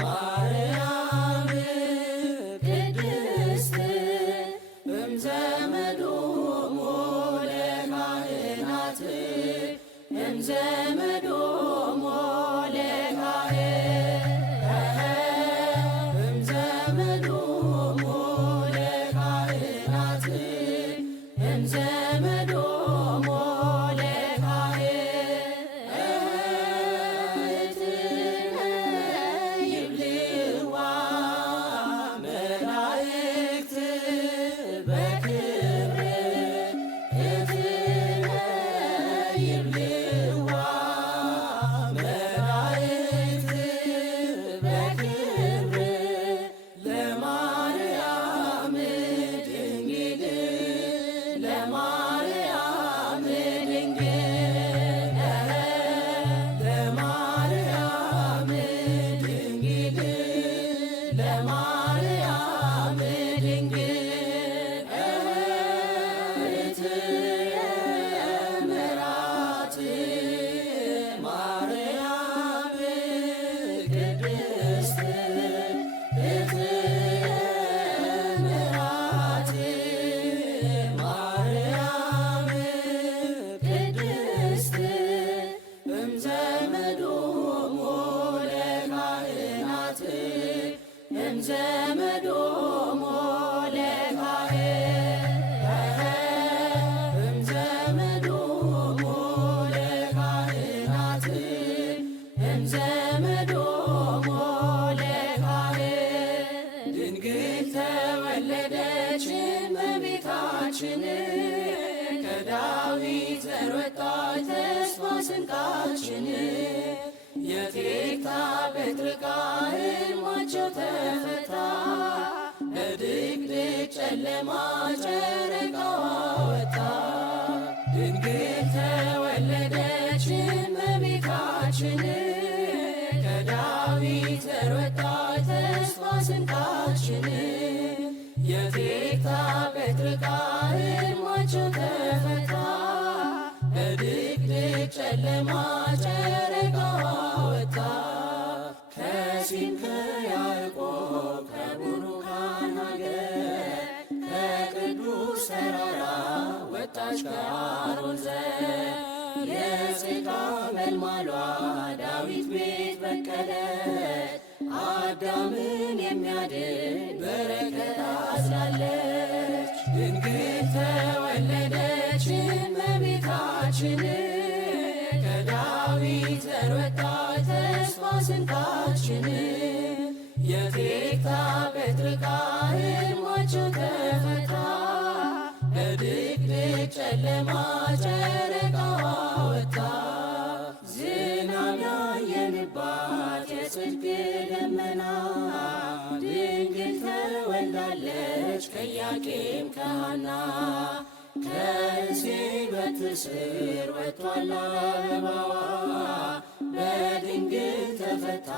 ማርያም ቅድስት እምዘመዶሙ ለካህናት እምዘመዶሙ እምዘመዶሙ ለካህናት እምዘመዶሙ ይብልዋ መላእክት በክብር ይብልዋ መላእክት በክብር ለማርያም ድንግል ለማርያም ድንግል ለማርያም ድንግል ለማርያም ድንግል እትየምራት ማርያም ቅድስት እትየምራት ማርያም ቅድስት እምዘመዶሙ ለካህናት እምዘመዶሙ እምዘመዶሙ ለካህናት እምዘመዶሙ ድንግል ተወለደች እመቤታችን ከዳዊት ዘር ወጣች ተስፋ ስንቃችን የቴክታ ጴጥርቃ ሕልማቸው ተፈታ በድቅድቅ ጨለማ ጨረቃዋ ወጣ ድንግል ተወለደች እመቤታችን ከዳዊት ዘር ወጣች ተስፋ ስንቃችን የቴክታ ጴጥርቃ ሕልማቸው ተፈታ በድቅድቅ ጨለማ ጨረቃዋ ወጣ ከሲም ከያዕቆብ ከቡሩካን አገር ከቅዱስ ተራራ ወጣች ከአሮን ዘር የጽጋ መልማሏ ዳዊት ቤት በቀለች አዳምን የሚያድን በረከት አዝላለች ድንግል ተወለደች እመቤታችን ከዳዊት ዘር ወጣች ተስፋ ስንቃችን የቴክታ ጴጥርቃ ሕልማቸው ተፈታ በድቅድቅ ጨለማ ጨረቃዋ ወጣ ዝናብ ያየንባት የጽድቅ ደመና ድንግል ተወልዳለች ከኢያቄም ከሐና ከእሴይ በትር ስር ወጥቷል አበባዋ በድንግል ተፈታ